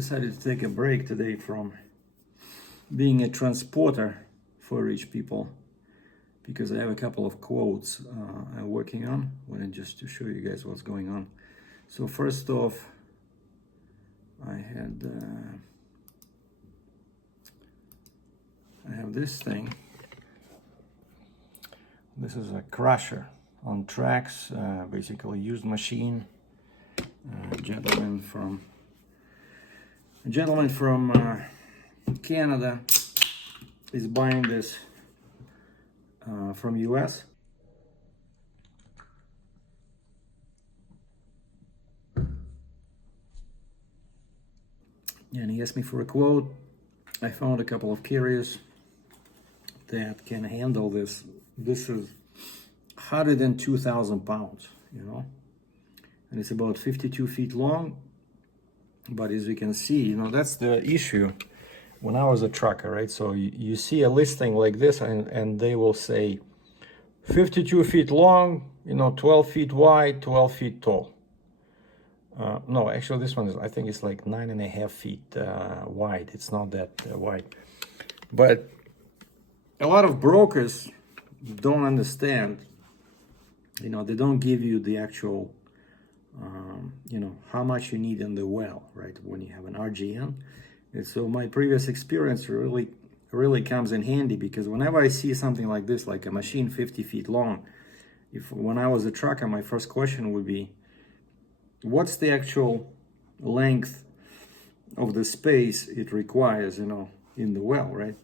decided to take a break today from being a transporter for rich people because I have a couple of quotes I'm working on. I wanted just to show you guys what's going on. So first off, I have this thing. This is a crusher on tracks, basically used machine. A gentleman from Canada is buying this from US. And he asked me for a quote. I found a couple of carriers that can handle this. This is 102,000 pounds, you know, and it's about 52 feet long. But as you can see, you know, that's the issue when I was a trucker, right? So you see a listing like this and they will say 52 feet long, you know, 12 feet wide, 12 feet tall. No, actually this one is, I think it's like 9.5 feet wide. It's not that wide. But a lot of brokers don't understand, you know, they don't give you the actual you know, how much you need in the well, right, when you have an RGN. And so my previous experience really comes in handy, because whenever I see something like this, like a machine 50 feet long, when I was a trucker, my first question would be, what's the actual length of the space it requires, you know, in the well, right?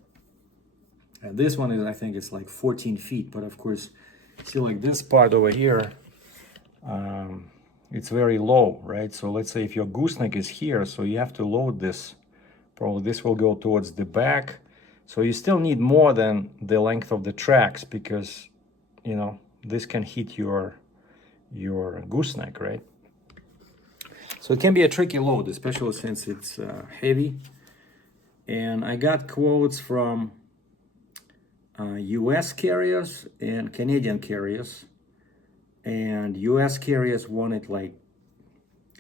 And this one is, I think it's like 14 feet, but of course, see, like this part over here, it's very low, right? So let's say if your gooseneck is here, so you have to load this. Probably this will go towards the back. So you still need more than the length of the tracks, because, you know, this can hit your gooseneck, right? So it can be a tricky load, especially since it's heavy. And I got quotes from US carriers and Canadian carriers. And US carriers wanted like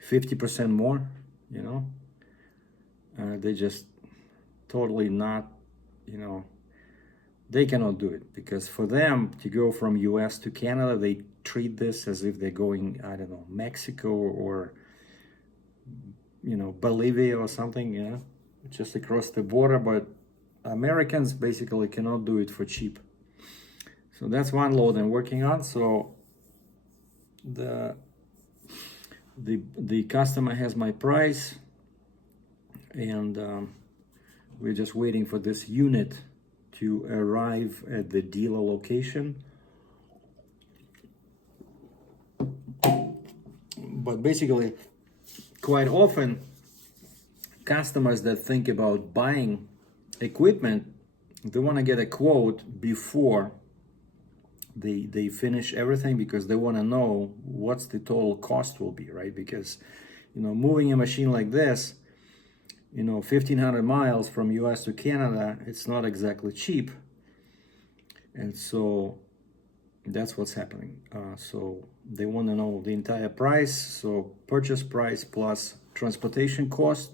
50% more, you know. They just totally not, you know, they cannot do it, because for them to go from US to Canada, they treat this as if they're going, I don't know, Mexico or, you know, Bolivia or something, you know, just across the border. But Americans basically cannot do it for cheap. So that's one load I'm working on. So the customer has my price, and we're just waiting for this unit to arrive at the dealer location. But basically, quite often, customers that think about buying equipment, they want to get a quote before they finish everything, because they want to know what's the total cost will be, right? Because, you know, moving a machine like this, you know, 1,500 miles from US to Canada, it's not exactly cheap. And so that's what's happening. So they want to know the entire price, so purchase price plus transportation cost,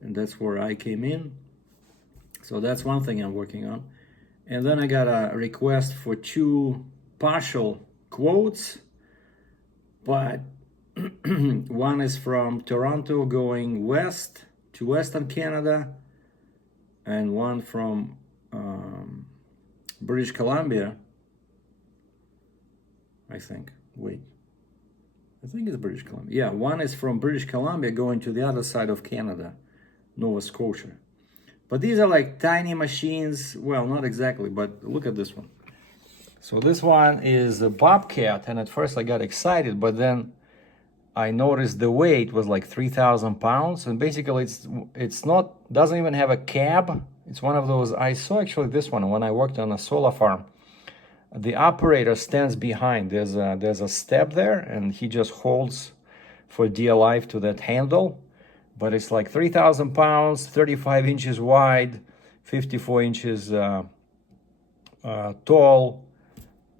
and that's where I came in. So that's one thing I'm working on. And then I got a request for 2 partial quotes, but one is from Toronto going west to Western Canada, and one from British Columbia, I think. Wait, I think it's British Columbia. Yeah, one is from British Columbia going to the other side of Canada, Nova Scotia. But these are like tiny machines. Well, not exactly, but look at this one. So this one is a Bobcat, and at first I got excited, but then I noticed the weight was like 3,000 pounds, and basically it's not, doesn't even have a cab. It's one of those, I saw actually this one when I worked on a solar farm. The operator stands behind. There's a step there, and he just holds for dear life to that handle. But it's like 3,000 pounds, 35 inches wide, 54 inches tall,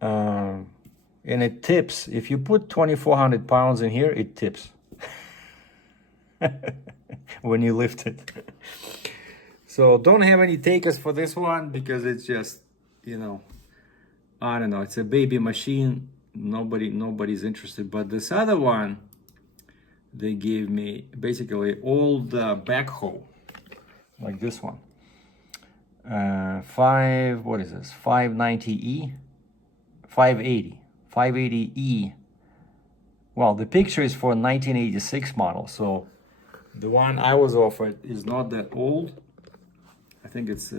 and it tips. If you put 2,400 pounds in here, it tips. when you lift it. So don't have any takers for this one because it's just, you know, I don't know, it's a baby machine. Nobody's interested. But this other one, they gave me basically old backhoe, like this one. 590E, 580E. Well, the picture is for 1986 model, so the one I was offered is not that old. I think it's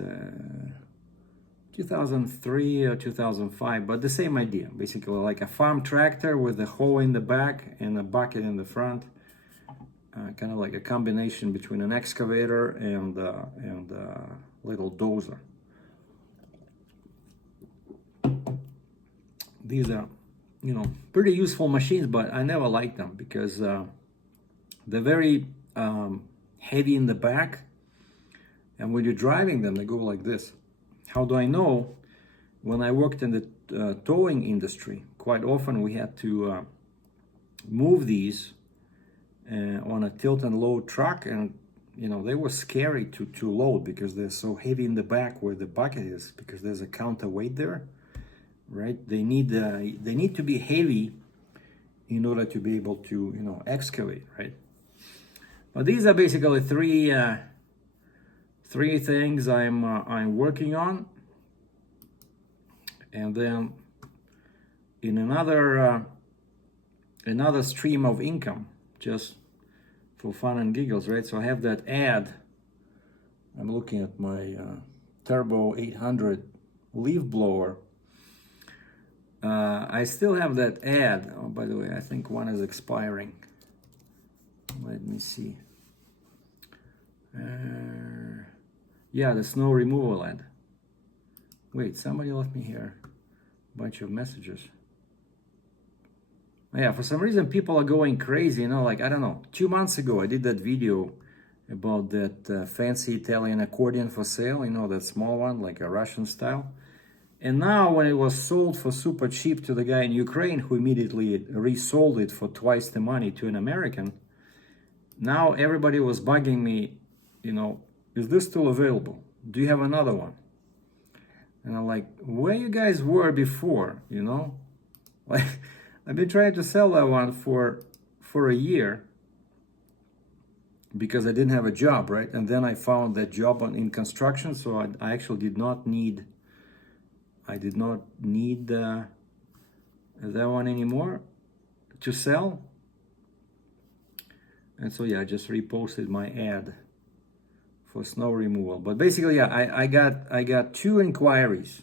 2003 or 2005, but the same idea, basically like a farm tractor with a hoe in the back and a bucket in the front, kind of like a combination between an excavator and little dozer. These are, you know, pretty useful machines, but I never liked them because they're very heavy in the back, and when you're driving them, they go like this. How do I know? When I worked in the towing industry, quite often we had to move these on a tilt and load truck, and you know, they were scary to load because they're so heavy in the back where the bucket is, because there's a counterweight there, right? They need to be heavy in order to be able to, you know, excavate, right? But these are basically three things I'm working on, and then in another stream of income, just for fun and giggles, right? So I have that ad. I'm looking at my Turbo 800 leaf blower. I still have that ad. Oh, by the way, I think one is expiring. Let me see. Yeah, the snow removal ad. Wait, somebody left me here a bunch of messages. Yeah, for some reason people are going crazy, you know, like, I don't know, 2 months ago I did that video about that fancy Italian accordion for sale, you know, that small one, like a Russian style. And now when it was sold for super cheap to the guy in Ukraine, who immediately resold it for twice the money to an American, now everybody was bugging me, you know, is this still available? Do you have another one? And I'm like, where you guys were before, you know? Like, I've been trying to sell that one for a year because I didn't have a job, right? And then I found that job in construction, so I actually did not need that one anymore to sell. And so yeah, I just reposted my ad for snow removal. But basically, yeah, I got 2 inquiries.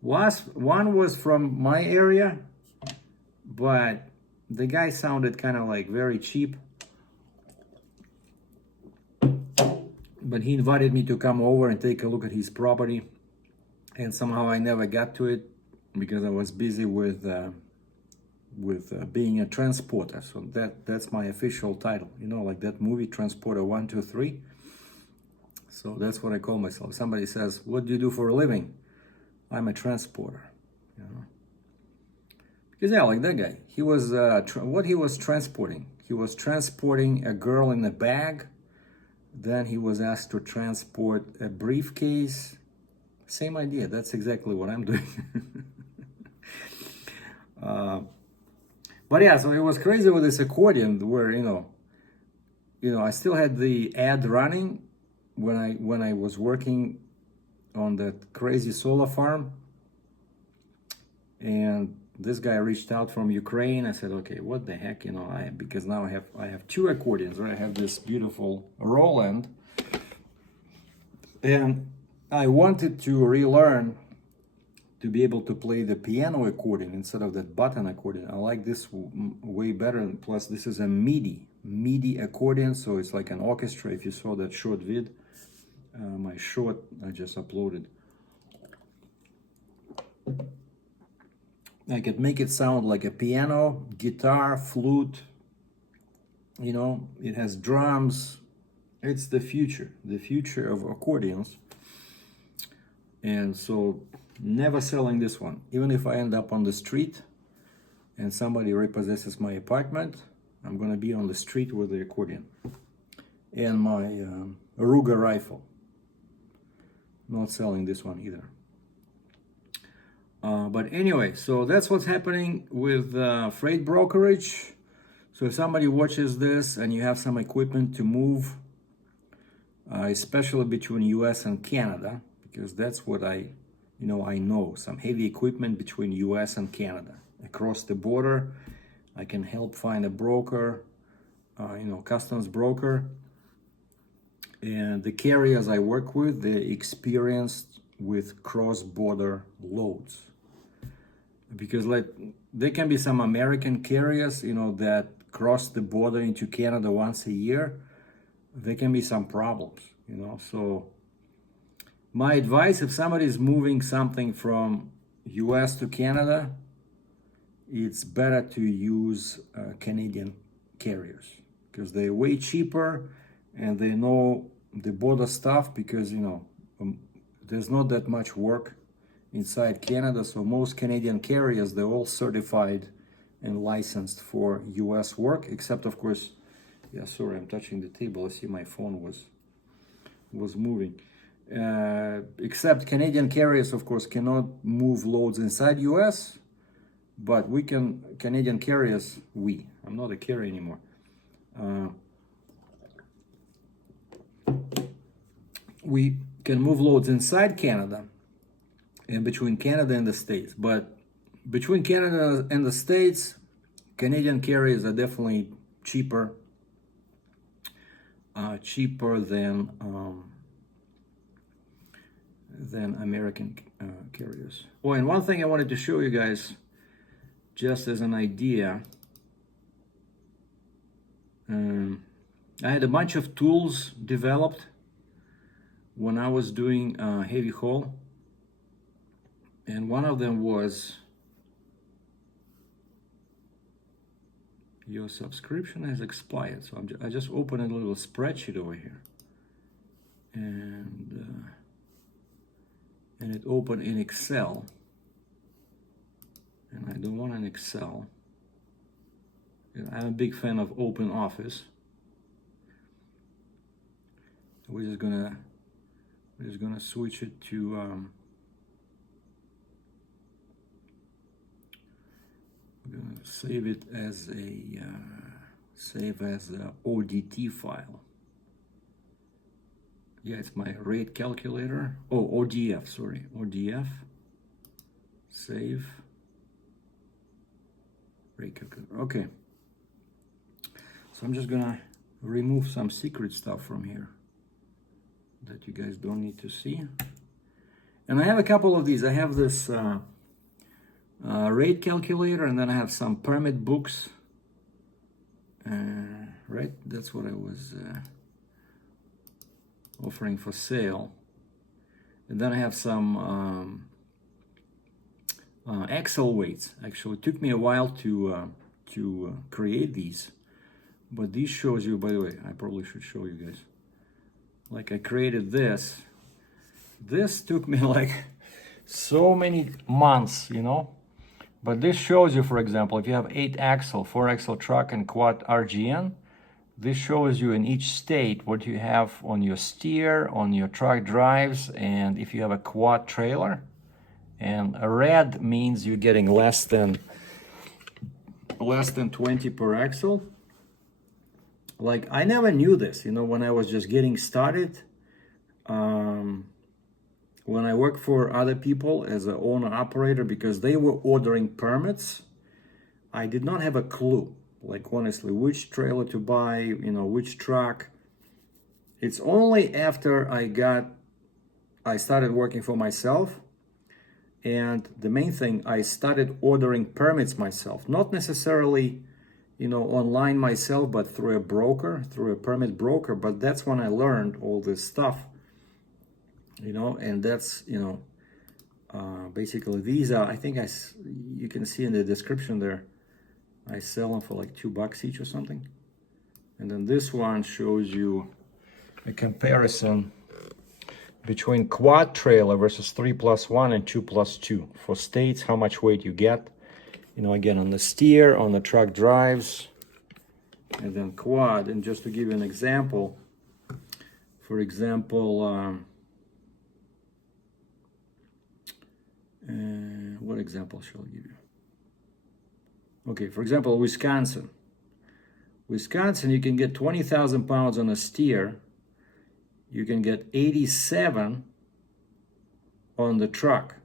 One was from my area, but the guy sounded kind of like very cheap. But he invited me to come over and take a look at his property, and somehow I never got to it because I was busy with being a transporter. So that's my official title, you know, like that movie Transporter 1, 2, 3. So that's what I call myself. Somebody says, what do you do for a living? I'm a transporter, you know. Because yeah, like that guy, he was what he was transporting. He was transporting a girl in a bag. Then he was asked to transport a briefcase. Same idea. That's exactly what I'm doing. But yeah, so it was crazy with this accordion, where you know, I still had the ad running when I was working on that crazy solar farm, and this guy reached out from Ukraine. I said, okay, what the heck, you know, because now I have 2 accordions, right? I have this beautiful Roland, and I wanted to relearn to be able to play the piano accordion instead of that button accordion. I like this way better, and plus this is a MIDI accordion, so it's like an orchestra. If you saw that short vid, my short I just uploaded, I could make it sound like a piano, guitar, flute, you know, it has drums. It's the future of accordions. And so never selling this one. Even if I end up on the street and somebody repossesses my apartment, I'm gonna be on the street with the accordion. and my Ruger rifle. Not selling this one either. But anyway, so that's what's happening with freight brokerage. So if somebody watches this and you have some equipment to move, especially between US and Canada, because that's what I know some heavy equipment between US and Canada. Across the border, I can help find a broker, customs broker. And the carriers I work with, they're experienced with cross-border loads. Because like there can be some American carriers, that cross the border into Canada once a year. There can be some problems, So my advice, if somebody is moving something from US to Canada, it's better to use Canadian carriers because they're way cheaper and they know the border stuff because, there's not that much work inside Canada. So most Canadian carriers, they're all certified and licensed for US work, except of course, yeah, sorry, I'm touching the table. I see my phone was moving. Except Canadian carriers, of course, cannot move loads inside US, but we can, Canadian carriers, I'm not a carrier anymore. We can move loads inside Canada and between Canada and the States. But between Canada and the States, Canadian carriers are definitely cheaper than American carriers. Oh, and one thing I wanted to show you guys, just as an idea, I had a bunch of tools developed when I was doing heavy haul, and one of them was your subscription has expired. So I just opened a little spreadsheet over here, and it opened in Excel, and I don't want an Excel. I'm a big fan of Open Office. We're just gonna switch it to we're gonna save it as a ODT file. Yeah, it's my rate calculator. Oh, ODF, sorry, ODF. Save. Rate calculator. Okay. So I'm just gonna remove some secret stuff from here that you guys don't need to see. And I have a couple of these. I have this rate calculator, and then I have some permit books. Right, that's what I was offering for sale. And then I have some Excel weights. Actually, it took me a while to create these, but this shows you. By the way, I probably should show you guys. Like I created this. This took me like so many months, But this shows you, for example, if you have 8-axle, 4-axle truck and quad RGN, this shows you in each state what you have on your steer, on your truck drives, and if you have a quad trailer. And a red means you're getting less than 20 per axle. Like I never knew this, when I was just getting started. When I worked for other people as an owner-operator, because they were ordering permits, I did not have a clue, like honestly, which trailer to buy, which truck. It's only after I started working for myself, and the main thing, I started ordering permits myself, not necessarily, online myself, but through a permit broker. But that's when I learned all this stuff. And that's, basically these are, I think you can see in the description there, I sell them for like $2 each or something. And then this one shows you a comparison between quad trailer versus 3+1 and 2+2 for states, how much weight you get, again on the steer, on the truck drives, and then quad. And just to give you an example, For example, what example shall I give you? Okay, for example, Wisconsin. Wisconsin, you can get 20,000 pounds on a steer. You can get 87 on the truck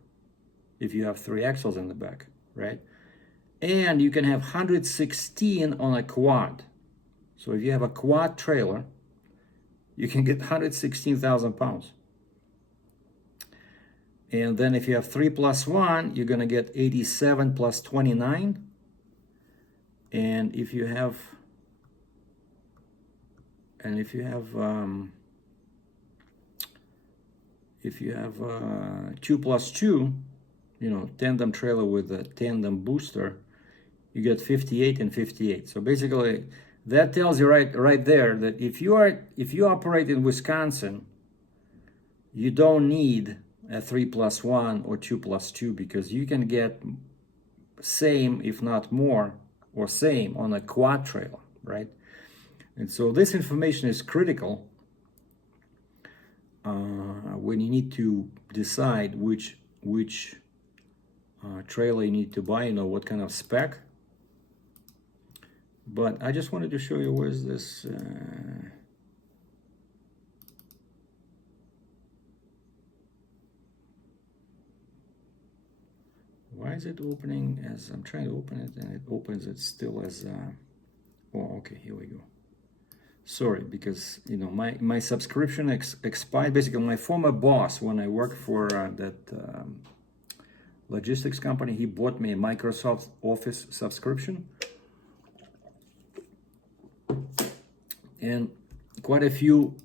if you have 3 axles in the back, right? And you can have 116 on a quad. So if you have a quad trailer, you can get 116,000 pounds. And then if you have 3 plus 1, you're gonna get 87 plus 29. And if you have 2 plus 2, you know, tandem trailer with a tandem booster, you get 58 and 58. So basically, that tells you right there that if you operate in Wisconsin, you don't need a 3 plus 1 or 2 plus 2, because you can get same, if not more, or same on a quad trailer, right? And so this information is critical when you need to decide which trailer you need to buy, you know, what kind of spec. But I just wanted to show you where's this. Why is it opening as I'm trying to open it and it opens it still as oh, okay, here we go. Sorry, because you know my subscription expired. Basically, my former boss, when I worked for that logistics company, he bought me a Microsoft Office subscription, and quite a few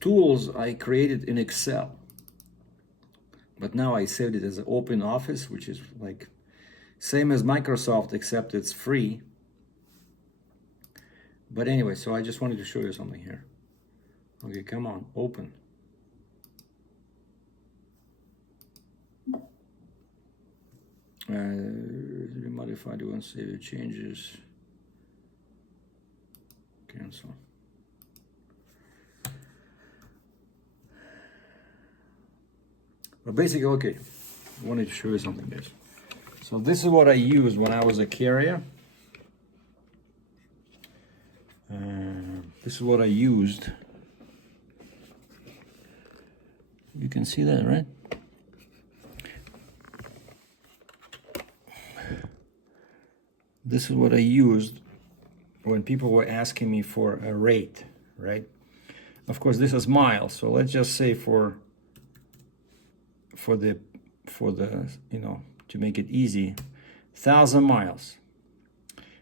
tools I created in Excel, but now I saved it as an open office, which is like same as Microsoft, except it's free. But anyway, so I just wanted to show you something here. Okay, come on, open. Modified one, save your changes, cancel. But basically, okay, I wanted to show you something, guys. So this is what I used when I was a carrier. This is what I used. You can see that, right? This is what I used when people were asking me for a rate, right? Of course, this is miles, so let's just say for the you know, to make it easy, 1,000 miles.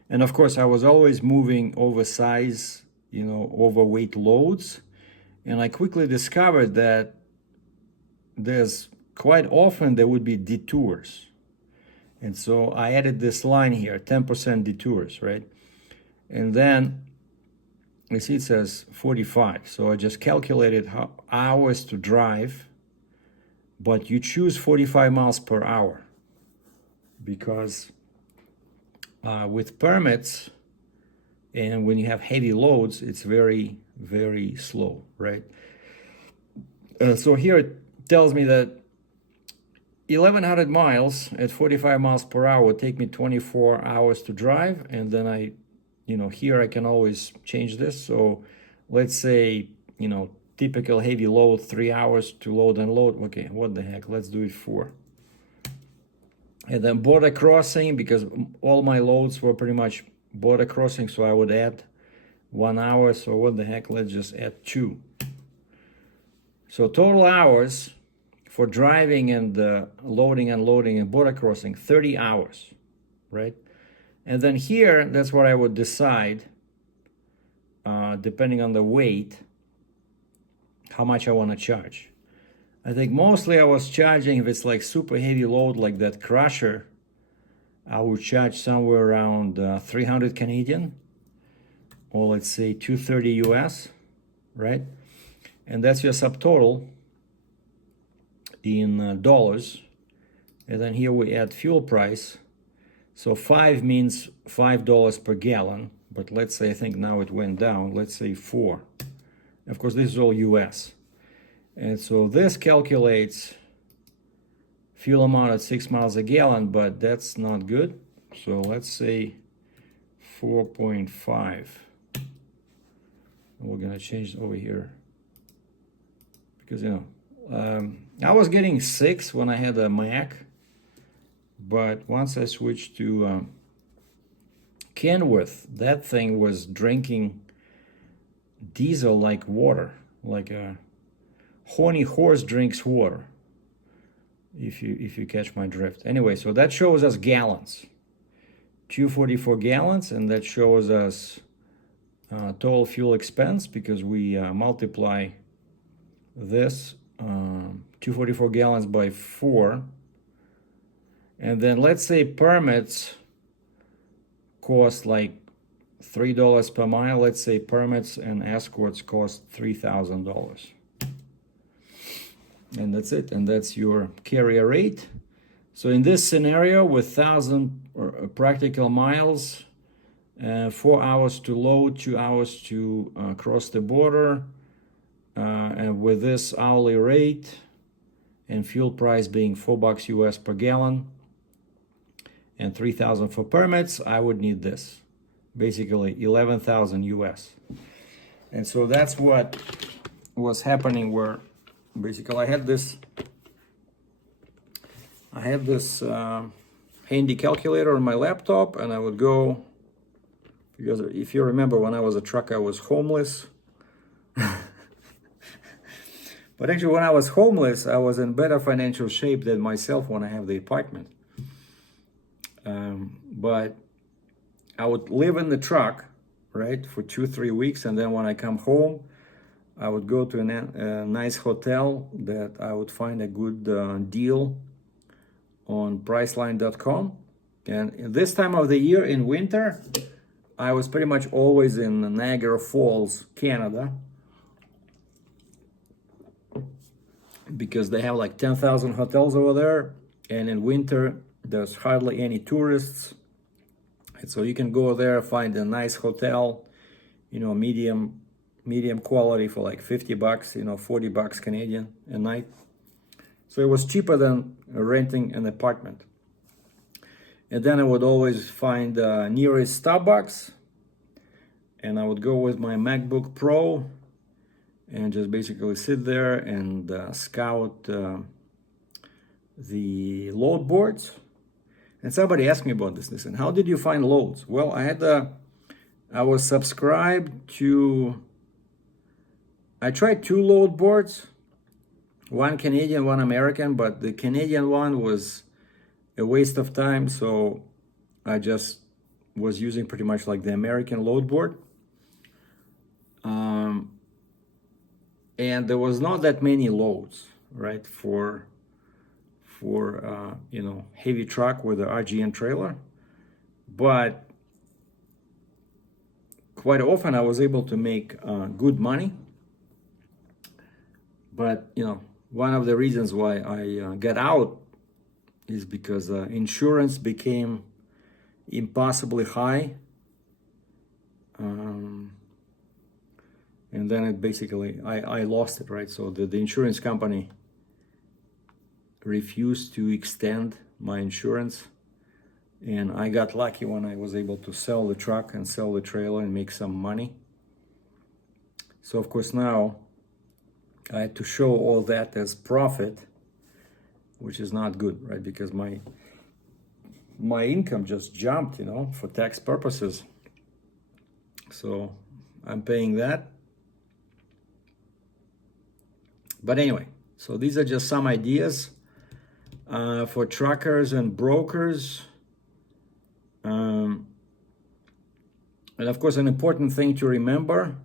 And of course, I was always moving oversized, you know, overweight loads, and I quickly discovered that there's quite often there would be detours. And so I added this line here, 10% detours, right? And then you see it says 45. So I just calculated how hours to drive, but you choose 45 miles per hour because with permits and when you have heavy loads, it's very, very slow, right? So here it tells me that 1,100 miles at 45 miles per hour would take me 24 hours to drive. And then I, you know, here I can always change this. So let's say, you know, typical heavy load, 3 hours to load and load. Okay, what the heck, let's do it 4. And then border crossing, because all my loads were pretty much border crossing, so I would add 1 hour. So what the heck, let's just add 2. So total hours for driving and loading, unloading, and border crossing, 30 hours, right? And then here, that's what I would decide, depending on the weight, how much I want to charge. I think mostly I was charging, if it's like super heavy load like that crusher, I would charge somewhere around 300 Canadian, or let's say 230 US, right? And that's your subtotal in dollars. And then here we add fuel price. So 5 means $5 per gallon, but let's say I think now it went down, let's say 4. Of course, this is all US. And so this calculates fuel amount at 6 miles a gallon, but that's not good. So let's say 4.5. We're gonna change over here because I was getting 6 when I had a Mac, but once I switched to Kenworth, that thing was drinking diesel like water, like a horny horse drinks water, if you catch my drift. Anyway, so that shows us gallons, 244 gallons, and that shows us total fuel expense, because we multiply this 244 gallons by 4, and then let's say permits cost like $3 per mile. Let's say permits and escorts cost $3,000, and that's it, and that's your carrier rate. So in this scenario, with 1,000 practical miles, 4 hours to load, 2 hours to cross the border, and with this hourly rate and fuel price being $4 US per gallon and 3,000 for permits, I would need this, basically 11,000 US. And so that's what was happening, where basically I had this handy calculator on my laptop, and I would go, because if you remember, when I was a trucker, I was homeless. But actually, when I was homeless, I was in better financial shape than myself when I have the apartment. But I would live in the truck, right, for 2-3 weeks, and then when I come home, I would go to a nice hotel that I would find a good deal on Priceline.com. And in this time of the year, in winter, I was pretty much always in Niagara Falls, Canada, because they have like 10,000 hotels over there, and in winter there's hardly any tourists, and so you can go there, find a nice hotel, medium quality for like $50, $40 Canadian a night. So it was cheaper than renting an apartment. And then I would always find the nearest Starbucks, and I would go with my MacBook Pro and just basically sit there and scout the load boards. And somebody asked me about this. Listen, how did you find loads? Well, I was subscribed to, I tried 2 load boards, one Canadian, one American, but the Canadian one was a waste of time, so I just was using pretty much like the American load board. And there was not that many loads, right, for heavy truck with the RGN trailer, but quite often I was able to make good money. But one of the reasons why I got out is because insurance became impossibly high, and then it basically I lost it, right? So the insurance company refused to extend my insurance, and I got lucky when I was able to sell the truck and sell the trailer and make some money. So of course now I had to show all that as profit, which is not good, right? Because my income just jumped, for tax purposes. So I'm paying that. But anyway, so these are just some ideas for truckers and brokers. And of course, an important thing to remember,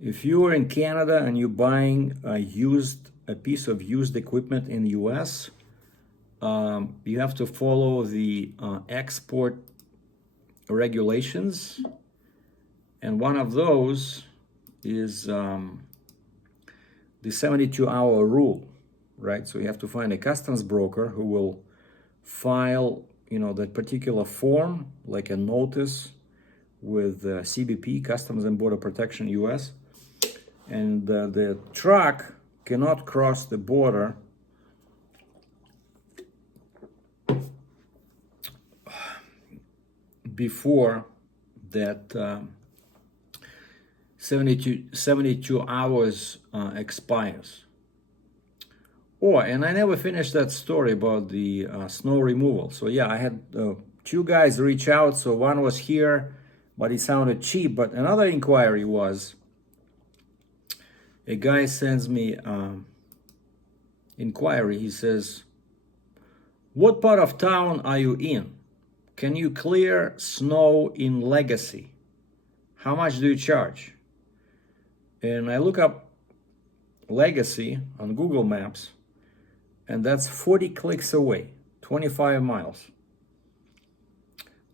if you are in Canada and you're buying a piece of used equipment in the US, you have to follow the export regulations. And one of those is the 72-hour rule, right? So you have to find a customs broker who will file, that particular form, like a notice with CBP, Customs and Border Protection, US. And the truck cannot cross the border before that 72 hours expires. And I never finished that story about the snow removal. So yeah, I had two guys reach out. So one was here, but he sounded cheap. But another inquiry was, a guy sends me inquiry. He says, what part of town are you in? Can you clear snow in Legacy? How much do you charge? And I look up Legacy on Google Maps, and that's 40 clicks away, 25 miles.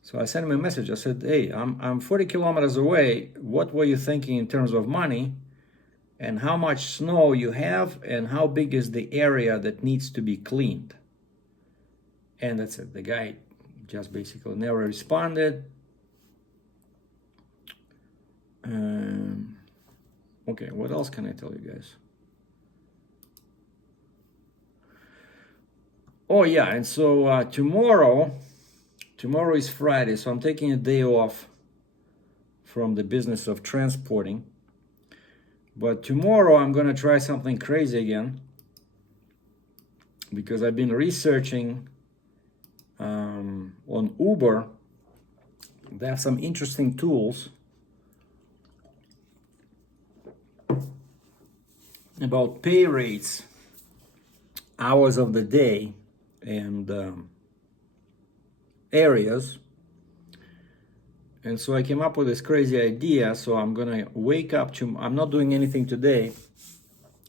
So I sent him a message. I said, hey, I'm 40 kilometers away. What were you thinking in terms of money? And how much snow you have, and how big is the area that needs to be cleaned? And that's it. The guy just basically never responded. Okay, what else can I tell you guys? Oh yeah, and so tomorrow is Friday, so I'm taking a day off from the business of transporting. But tomorrow I'm gonna try something crazy again, because I've been researching on Uber. They have some interesting tools about pay rates, hours of the day, and areas. And so I came up with this crazy idea. So I'm gonna wake up I'm not doing anything today,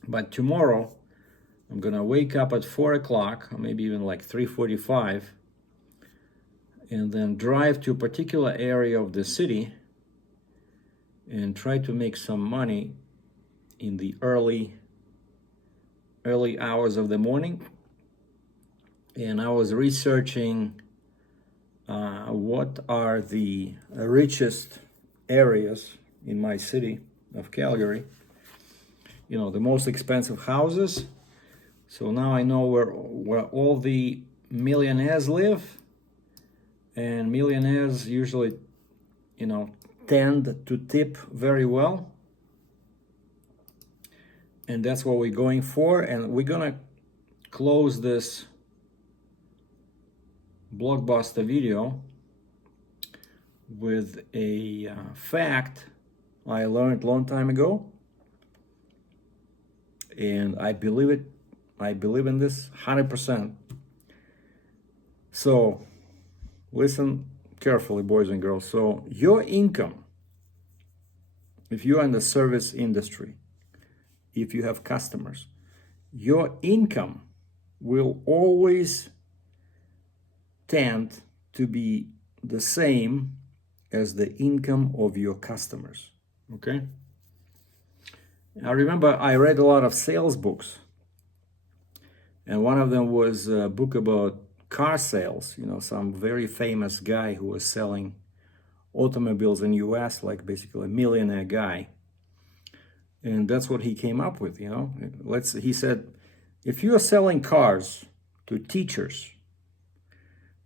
but tomorrow I'm gonna wake up at 4 o'clock, or maybe even like 3:45, and then drive to a particular area of the city and try to make some money in the early hours of the morning. And I was researching what are the richest areas in my city of Calgary, the most expensive houses. So now I know where all the millionaires live, and millionaires usually, tend to tip very well. And that's what we're going for. And we're gonna close this blockbuster video with a fact I learned a long time ago, and I believe it. I believe in this 100%. So listen carefully, boys and girls. So your income, if you're in the service industry, if you have customers, your income will always tend to be the same as the income of your customers. Okay? I remember I read a lot of sales books, and one of them was a book about car sales. Some very famous guy who was selling automobiles in US, like basically a millionaire guy. And that's what he came up with. He said, if you're selling cars to teachers,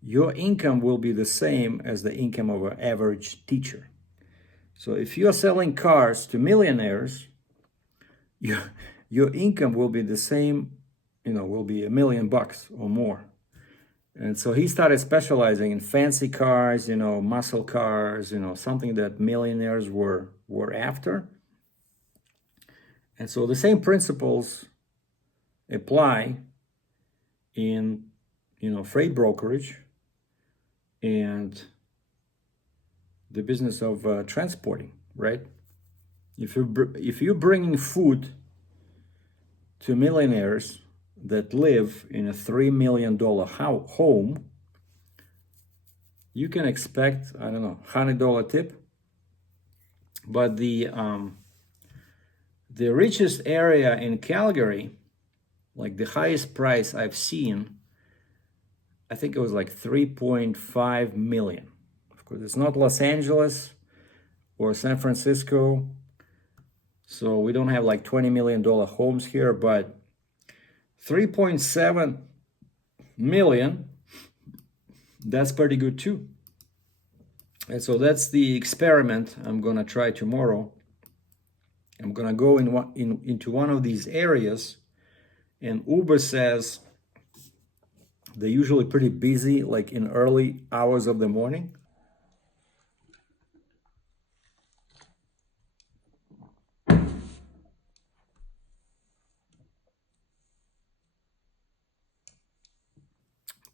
your income will be the same as the income of an average teacher. So if you're selling cars to millionaires, your income will be the same, will be $1 million or more. And so he started specializing in fancy cars, muscle cars, something that millionaires were after. And so the same principles apply in, freight brokerage and the business of transporting, right? If you're bringing food to millionaires that live in a $3 million home, you can expect, $100 tip. But the richest area in Calgary, like the highest price I've seen, I think it was like 3.5 million. Of course, it's not Los Angeles, or San Francisco. So we don't have like $20 million homes here, but 3.7 million, that's pretty good too. And so that's the experiment I'm gonna try tomorrow. I'm gonna go into one of these areas, and Uber says they're usually pretty busy, like in early hours of the morning.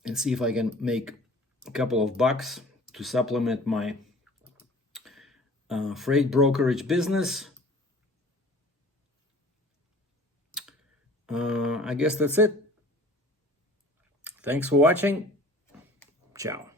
And see if I can make a couple of bucks to supplement my freight brokerage business. I guess that's it. Thanks for watching. Ciao.